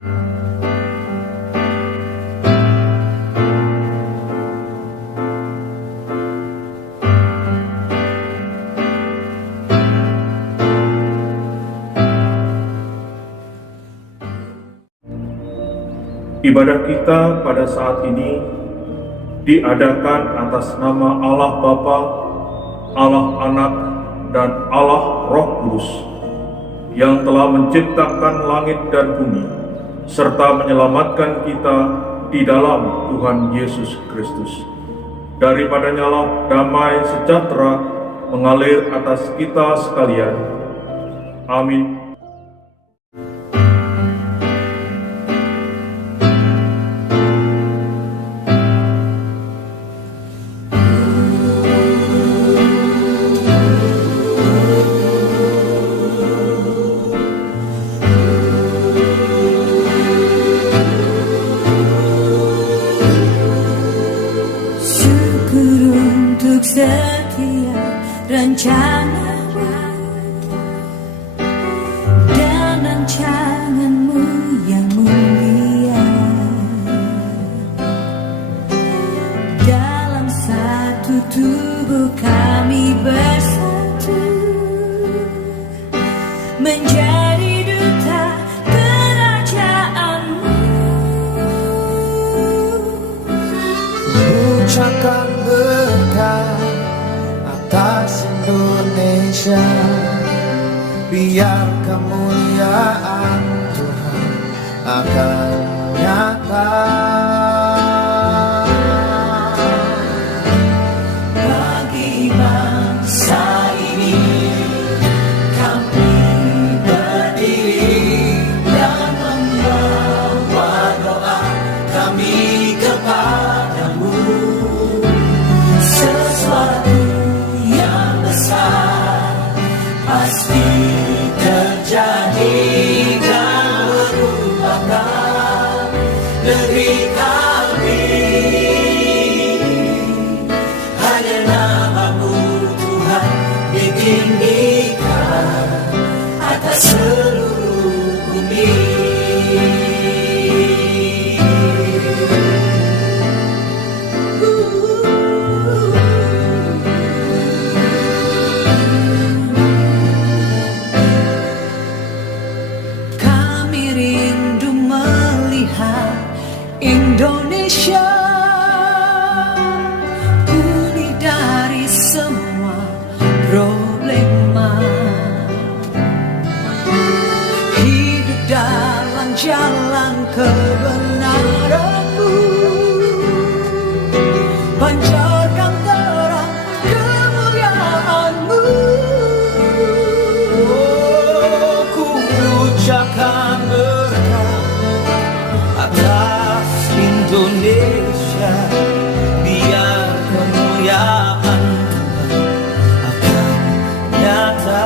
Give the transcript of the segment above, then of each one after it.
Ibadah kita pada saat ini diadakan atas nama Allah Bapa, Allah Anak, dan Allah Roh Kudus yang telah menciptakan langit dan bumi serta menyelamatkan kita di dalam Tuhan Yesus Kristus. Daripadanya lah damai sejahtera mengalir atas kita sekalian. Amin. Setiap rencanamu dan rancanganmu yang mulia, dalam satu tubuh kami bersatu menjadi duta kerajaanmu. Ucapkan berkat atas Indonesia, biar kemuliaan Tuhan akan nyata. Bagi bangsa ini kami berdiri dan membawa doa kami kepadamu. Sesuatu pasti terjadi dan merubahkan negeri kami. Hanya nama-Mu Tuhan ditinggikan atas seluruh bumi. Indonesia pulih dari semua problema, hidup dalam jalan kebenaran-Mu, pancarkan terang kemuliaan-Mu. Oh, ku ucapkan berkat atas Indonesia, biar kemuliaan Tuhan akan nyata.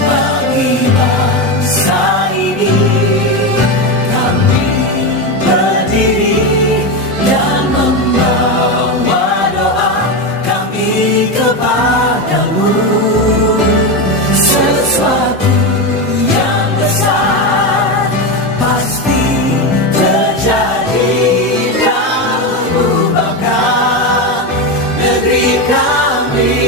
Bagi bangsa ini kami berdiri dan membawa doa kami kepadamu. Sesuatu yang besar pasti terjadi dan merubahkan negeri kami.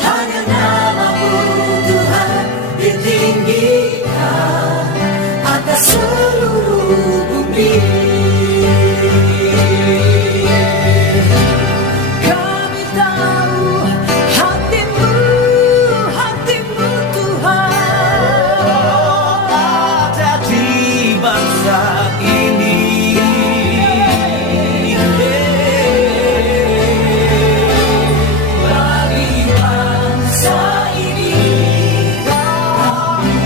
Hanya nama-Mu Tuhan ditinggikan atas seluruh bumi. Kami tahu hati-Mu Tuhan Ada di bangsa ini. bagi bangsa ini. Kami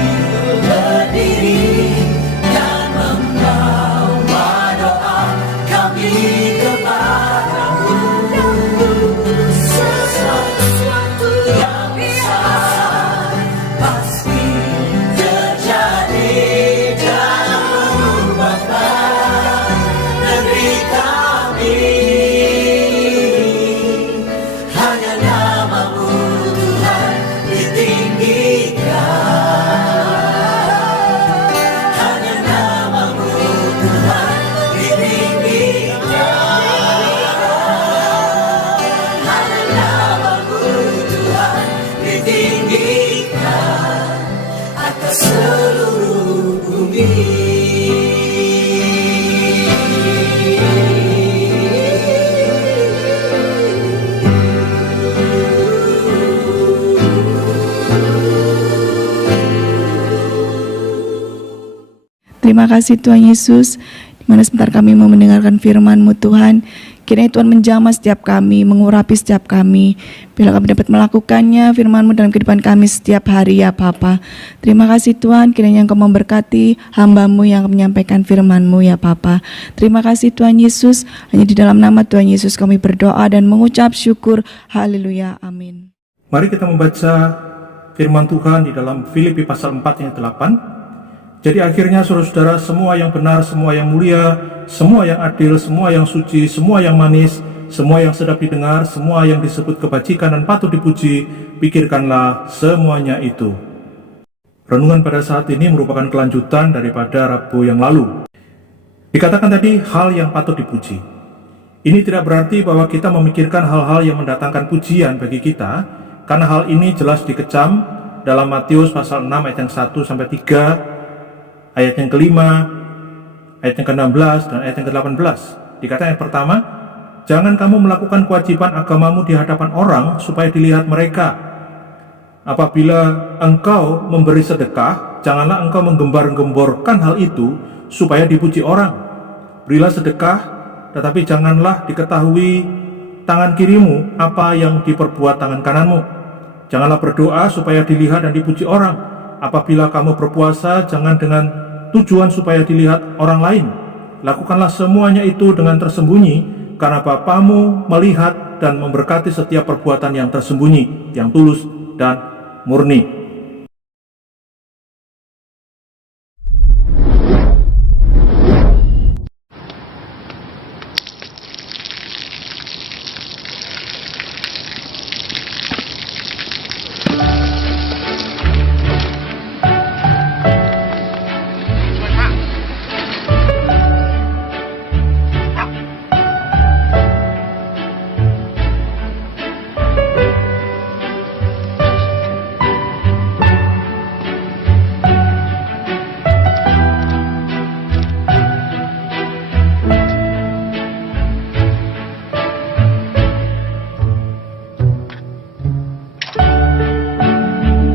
berdiri dan membawa hanya nama-Mu Tuhan ditinggikan, hanya nama-Mu Tuhan ditinggikan, hanya nama-Mu Tuhan ditinggikan atas seluruh bumi. Terima kasih Tuhan Yesus, di mana sebentar kami mau mendengarkan firman-Mu Tuhan. Kiranya Tuhan menjamah setiap kami, mengurapi setiap kami. Bila kami dapat melakukannya, firman-Mu dalam kehidupan kami setiap hari ya Bapa. Terima kasih Tuhan, kiranya Engkau memberkati hamba-Mu yang menyampaikan firman-Mu ya Bapa. Terima kasih Tuhan Yesus, hanya di dalam nama Tuhan Yesus kami berdoa dan mengucap syukur. Haleluya, amin. Mari kita membaca firman Tuhan di dalam Filipi pasal 4 ayat 8. Jadi akhirnya saudara-saudara, semua yang benar, semua yang mulia, semua yang adil, semua yang suci, semua yang manis, semua yang sedap didengar, semua yang disebut kebajikan dan patut dipuji, pikirkanlah semuanya itu. Renungan pada saat ini merupakan kelanjutan daripada Rabu yang lalu. Dikatakan tadi hal yang patut dipuji. Ini tidak berarti bahwa kita memikirkan hal-hal yang mendatangkan pujian bagi kita, karena hal ini jelas dikecam dalam Matius pasal 6 ayat yang 1 sampai 3, ayat yang kelima, ayat yang ke-16, dan ayat yang ke-18. Dikatakan yang pertama, jangan kamu melakukan kewajiban agamamu di hadapan orang supaya dilihat mereka. Apabila engkau memberi sedekah, janganlah engkau menggembar-gemborkan hal itu supaya dipuji orang. Berilah sedekah, tetapi janganlah diketahui tangan kirimu apa yang diperbuat tangan kananmu. Janganlah berdoa supaya dilihat dan dipuji orang. Apabila kamu berpuasa, jangan dengan tujuan supaya dilihat orang lain. Lakukanlah semuanya itu dengan tersembunyi, karena Bapamu melihat dan memberkati setiap perbuatan yang tersembunyi, yang tulus dan murni.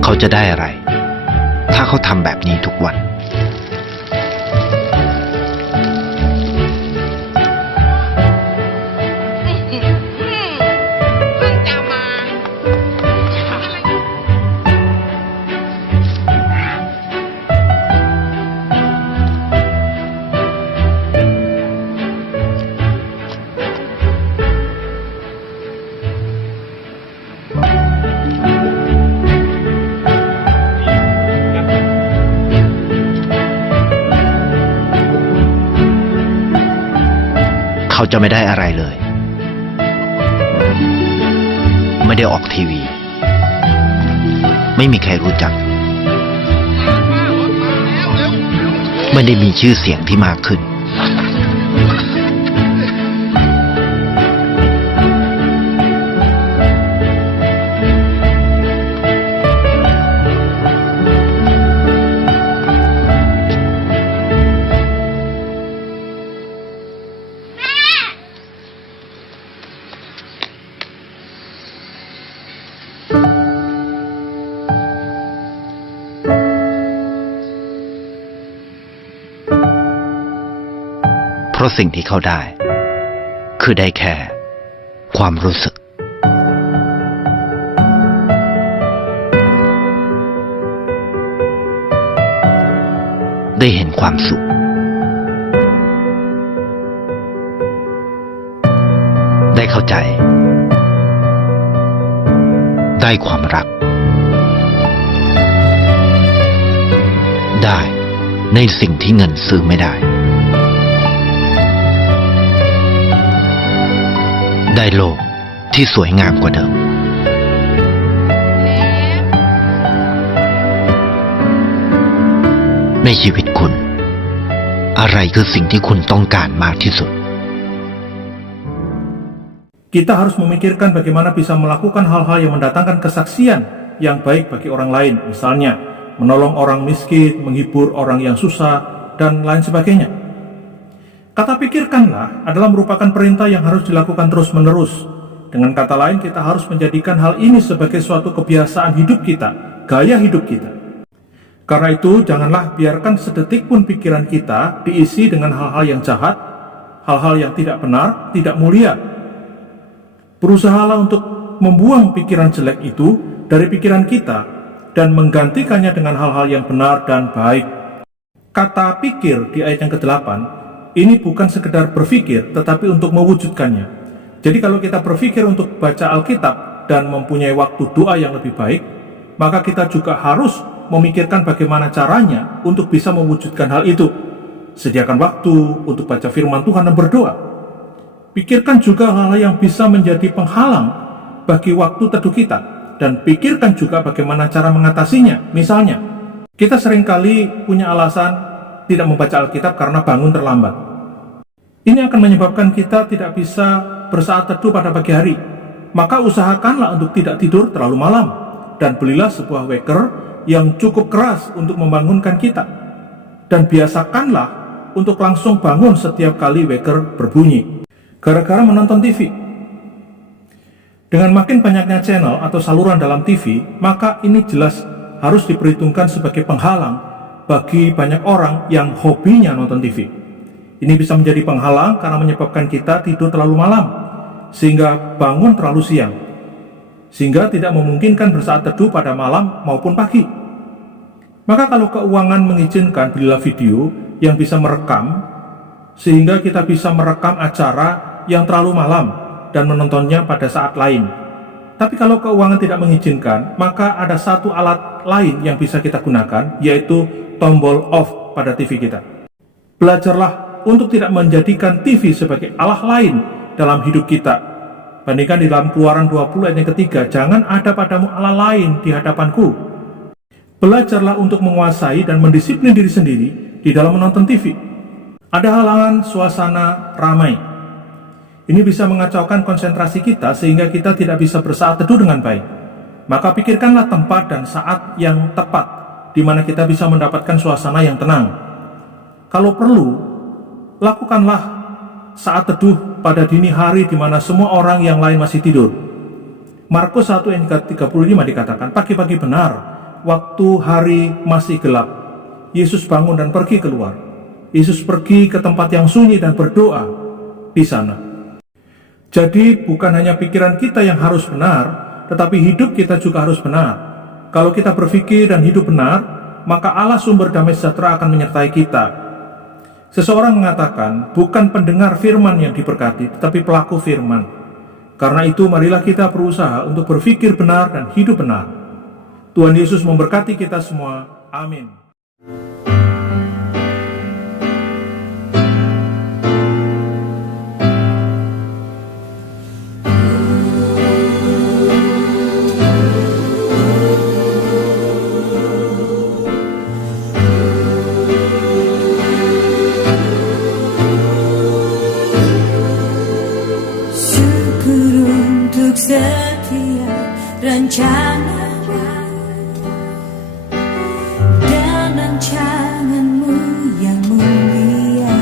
เขาจะได้อะไร ถ้าเขาทำแบบนี้ทุกวัน เขาจะไม่ได้อะไรเลย ไม่ได้ออกทีวี ไม่มีใครรู้จัก ไม่ได้มีชื่อเสียงที่มากขึ้น เพราะสิ่งที่เขาได้คือได้แค่ความรู้สึกได้เห็นความสุขได้เข้าใจได้ความรักได้ในสิ่งที่เงินซื้อไม่ได้ ได้โลกที่สวยงามกว่าเดิมในชีวิตคุณอะไรคือสิ่งที่คุณต้องการมากที่สุด Kita harus memikirkan bagaimana bisa melakukan hal-hal yang mendatangkan kesaksian yang baik bagi orang lain, misalnya menolong orang miskin, menghibur orang yang susah, dan lain sebagainya. Kata pikirkanlah adalah merupakan perintah yang harus dilakukan terus-menerus. Dengan kata lain, kita harus menjadikan hal ini sebagai suatu kebiasaan hidup kita, gaya hidup kita. Karena itu, janganlah biarkan sedetik pun pikiran kita diisi dengan hal-hal yang jahat, hal-hal yang tidak benar, tidak mulia. Berusahalah untuk membuang pikiran jelek itu dari pikiran kita dan menggantikannya dengan hal-hal yang benar dan baik. Kata pikir di ayat yang ke-8, ini bukan sekedar berpikir, tetapi untuk mewujudkannya. Jadi kalau kita berpikir untuk baca Alkitab dan mempunyai waktu doa yang lebih baik, maka kita juga harus memikirkan bagaimana caranya untuk bisa mewujudkan hal itu. Sediakan waktu untuk baca firman Tuhan dan berdoa. Pikirkan juga hal-hal yang bisa menjadi penghalang bagi waktu teduh kita, dan pikirkan juga bagaimana cara mengatasinya. Misalnya, kita seringkali punya alasan tidak membaca Alkitab karena bangun terlambat. Ini akan menyebabkan kita tidak bisa bersaat teduh pada pagi hari. Maka usahakanlah untuk tidak tidur terlalu malam, dan belilah sebuah waker yang cukup keras untuk membangunkan kita. Dan biasakanlah untuk langsung bangun setiap kali waker berbunyi. Gara-gara menonton TV. Dengan makin banyaknya channel atau saluran dalam TV, maka ini jelas harus diperhitungkan sebagai penghalang bagi banyak orang yang hobinya nonton TV. Ini bisa menjadi penghalang karena menyebabkan kita tidur terlalu malam, sehingga bangun terlalu siang, sehingga tidak memungkinkan bersaat teduh pada malam maupun pagi. Maka kalau keuangan mengizinkan, belilah video yang bisa merekam, sehingga kita bisa merekam acara yang terlalu malam dan menontonnya pada saat lain. Tapi kalau keuangan tidak mengizinkan, maka ada satu alat lain yang bisa kita gunakan, yaitu tombol off pada TV kita. Belajarlah untuk tidak menjadikan TV sebagai Allah lain dalam hidup kita. Bandingkan di dalam Keluaran 20 ayat yang ketiga, jangan ada padamu Allah lain di hadapanku. Belajarlah untuk menguasai dan mendisiplin diri sendiri di dalam menonton TV. Ada halangan suasana ramai. Ini bisa mengacaukan konsentrasi kita sehingga kita tidak bisa bersaat teduh dengan baik. Maka pikirkanlah tempat dan saat yang tepat di mana kita bisa mendapatkan suasana yang tenang. Kalau perlu, lakukanlah saat teduh pada dini hari di mana semua orang yang lain masih tidur. Markus 1 ayat 35 dikatakan, pagi-pagi benar, waktu hari masih gelap, Yesus bangun dan pergi keluar. Yesus pergi ke tempat yang sunyi dan berdoa di sana. Jadi bukan hanya pikiran kita yang harus benar, tetapi hidup kita juga harus benar. Kalau kita berpikir dan hidup benar, maka Allah sumber damai sejahtera akan menyertai kita. Seseorang mengatakan, bukan pendengar firman yang diberkati, tetapi pelaku firman. Karena itu marilah kita berusaha untuk berpikir benar dan hidup benar. Tuhan Yesus memberkati kita semua. Amin. Setiap rencanamu dan rancanganmu yang mulia,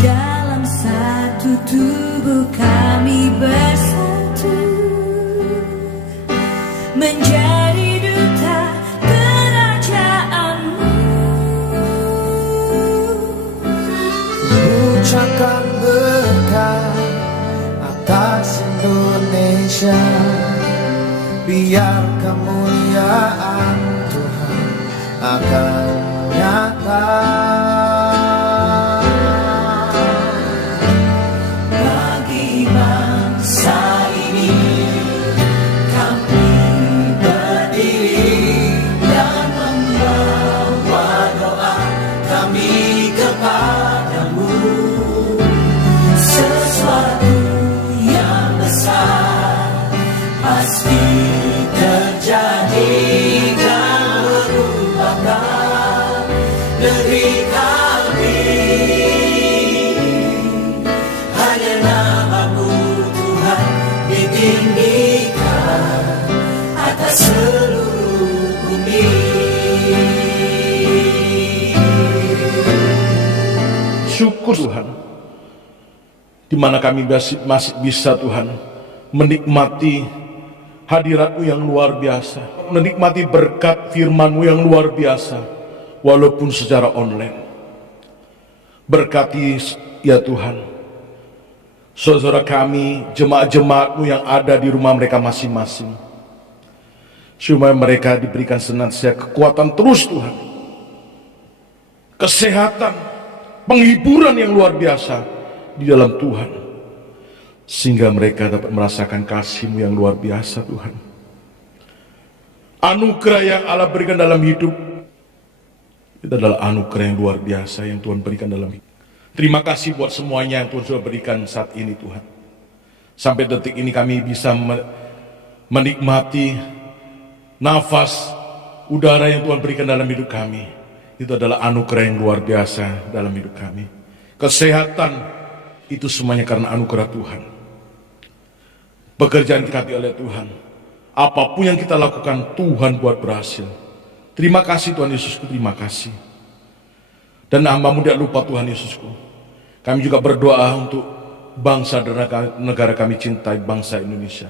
dalam satu tubuh kami bersatu menjadi duta kerajaanmu. Ucapkan berkat atas Indonesia, biar kemuliaan Tuhan akan nyata. Bagi bangsa ini kami berdiri dan membawa doa kami kepadamu. bersyukur Tuhan, di mana kami masih bisa Tuhan menikmati hadirat-Mu yang luar biasa, menikmati berkat firman-Mu yang luar biasa, walaupun secara online. Berkati ya Tuhan saudara kami, jemaat-jemaat-Mu yang ada di rumah mereka masing-masing, supaya mereka diberikan senantiasa kekuatan terus Tuhan, kesehatan, penghiburan yang luar biasa di dalam Tuhan, sehingga mereka dapat merasakan kasih-Mu yang luar biasa Tuhan. Anugerah yang Allah berikan dalam hidup itu adalah anugerah yang luar biasa yang Tuhan berikan dalam hidup. Terima kasih buat semuanya yang Tuhan sudah berikan saat ini Tuhan. Sampai detik ini kami bisa menikmati nafas udara yang Tuhan berikan dalam hidup kami. Itu adalah anugerah yang luar biasa dalam hidup kami. Kesehatan itu semuanya karena anugerah Tuhan. Pekerjaan kita oleh Tuhan. Apapun yang kita lakukan, Tuhan buat berhasil. Terima kasih Tuhan Yesusku, terima kasih. Dan hamba-Mu tidak lupa Tuhan Yesusku. Kami juga berdoa untuk bangsa dan negara kami cintai, bangsa Indonesia.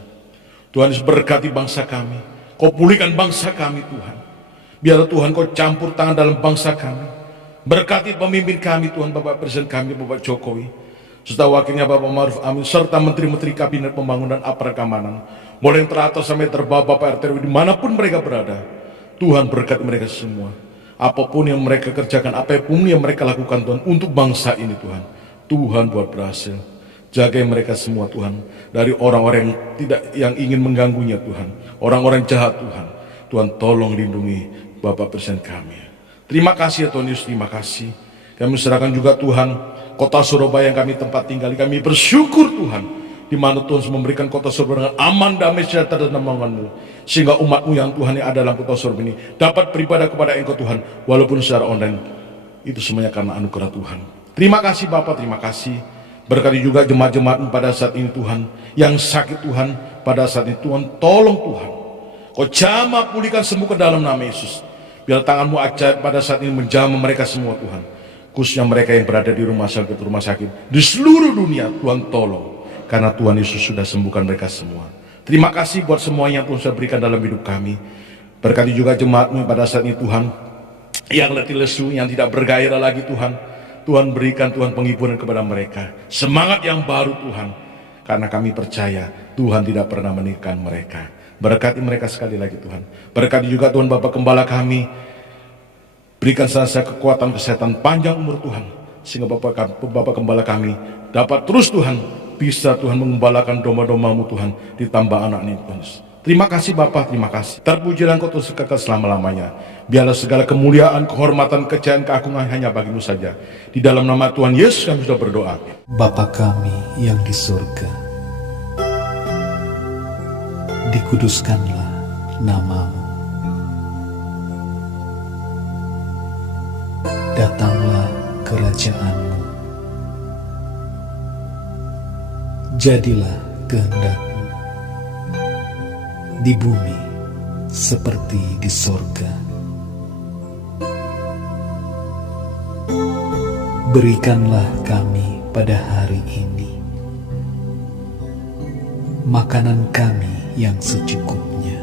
Tuhan Yesus berkati bangsa kami. Kau pulihkan bangsa kami Tuhan. Biarlah Tuhan Kau campur tangan dalam bangsa kami. Berkati pemimpin kami Tuhan, Bapak Presiden kami, Bapak Jokowi, serta wakilnya Bapak Ma'ruf Amin, serta menteri-menteri kabinet pembangunan aparat keamanan, mulai yang teratas sampai terbawah Bapak RT RW dimanapun mereka berada. Tuhan berkati mereka semua. Apapun yang mereka kerjakan, apapun yang mereka lakukan Tuhan untuk bangsa ini Tuhan, Tuhan buat berhasil. Jaga mereka semua Tuhan dari orang-orang yang ingin mengganggunya Tuhan, orang-orang jahat Tuhan. Tuhan tolong lindungi Bapak Presiden kami. Terima kasih ya Tuhan Yesus, terima kasih. Kami serahkan juga Tuhan kota Surabaya yang kami tempat tinggal. Kami bersyukur Tuhan, di mana Tuhan memberikan kota Surabaya dengan aman, damai, sejahtera dan naungan-Mu, sehingga umat-Mu yang Tuhan yang ada dalam kota Surabaya ini dapat beribadah kepada Engkau Tuhan, walaupun secara online. Itu semuanya karena anugerah Tuhan. Terima kasih Bapak, terima kasih. Berkati juga jemaat-jemaat pada saat ini Tuhan, yang sakit Tuhan pada saat ini Tuhan, tolong Tuhan. Kau jamah, pulihkan, sembuhkan dalam nama Yesus. Biar tangan-Mu ajaib pada saat ini menjamah mereka semua Tuhan, khususnya mereka yang berada di rumah sakit di seluruh dunia. Tuhan tolong, karena Tuhan Yesus sudah sembuhkan mereka semua. Terima kasih buat semuanya yang Tuhan sudah berikan dalam hidup kami. Berkati juga jemaat-Mu pada saat ini Tuhan, yang letih lesu, yang tidak bergairah lagi Tuhan. Tuhan berikan Tuhan penghiburan kepada mereka, semangat yang baru Tuhan, karena kami percaya Tuhan tidak pernah meninggalkan mereka. Berkati mereka sekali lagi Tuhan. Berkati juga Tuhan Bapak Gembala kami, berikan saya kekuatan, kesehatan, panjang umur Tuhan, sehingga Bapak Gembala kami dapat terus Tuhan bisa Tuhan mengembalakan domba-domba-Mu Tuhan, ditambah anak-anak Tuhan. Terima kasih Bapa, terima kasih. Terpujilah Engkau terus kekal selama-lamanya. Biarlah segala kemuliaan, kehormatan, kejayaan, keagungan hanya bagi-Mu saja. Di dalam nama Tuhan Yesus kami sudah berdoa. Bapa kami yang di surga, dikuduskanlah nama-Mu. Datanglah kerajaan-Mu. Jadilah kehendak-Mu di bumi seperti di sorga. Berikanlah kami pada hari ini makanan kami yang secukupnya,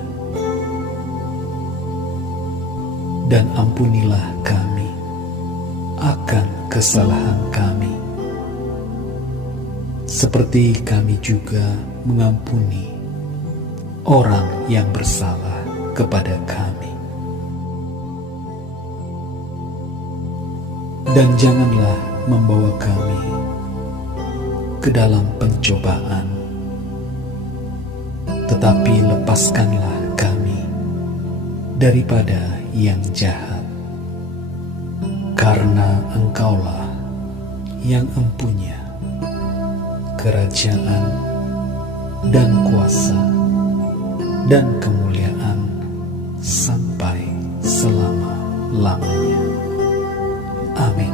dan ampunilah kami akan kesalahan kami, seperti kami juga mengampuni orang yang bersalah kepada kami. Dan janganlah membawa kami ke dalam pencobaan, tetapi lepaskanlah kami daripada yang jahat. Karena Engkaulah yang empunya kerajaan dan kuasa dan kemuliaan sampai selama-lamanya. Amin.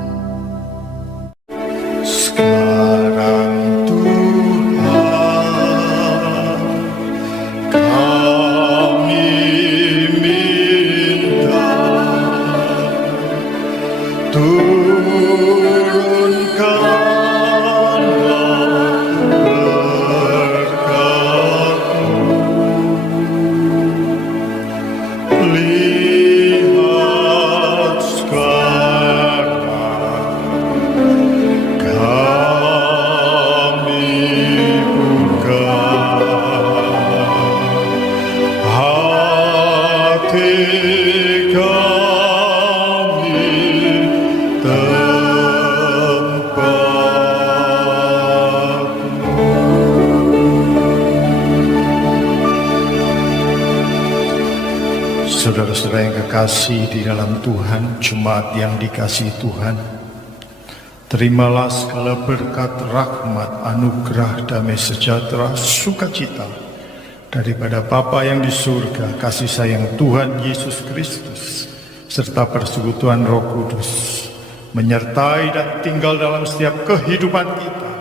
Sekarang Tuhan, kami minta turunkan saudara-saudara yang kekasih di dalam Tuhan, jemaat yang dikasihi Tuhan, terimalah segala berkat, rahmat, anugerah, damai sejahtera, sukacita daripada Bapa yang di surga, kasih sayang Tuhan Yesus Kristus, serta persekutuan Roh Kudus, menyertai dan tinggal dalam setiap kehidupan kita,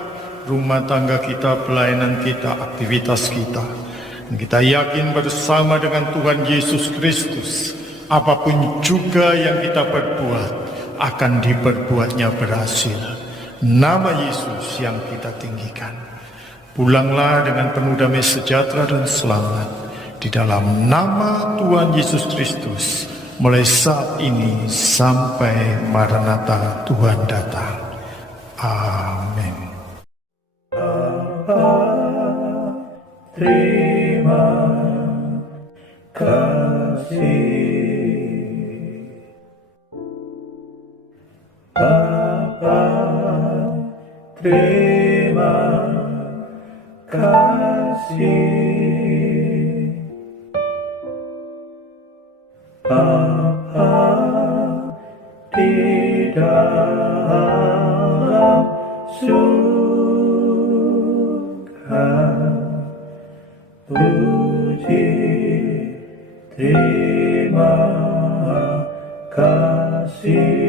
rumah tangga kita, pelayanan kita, aktivitas kita. Dan kita yakin bersama dengan Tuhan Yesus Kristus, apapun juga yang kita perbuat, akan diperbuatnya berhasil. Nama Yesus yang kita tinggikan. Pulanglah dengan penuh damai sejahtera dan selamat di dalam nama Tuhan Yesus Kristus, mulai saat ini sampai Maranatha Tuhan datang. Amin. Terima kasih Bapa, terima kasih Bapa di dalam surga. Puji, terima kasih.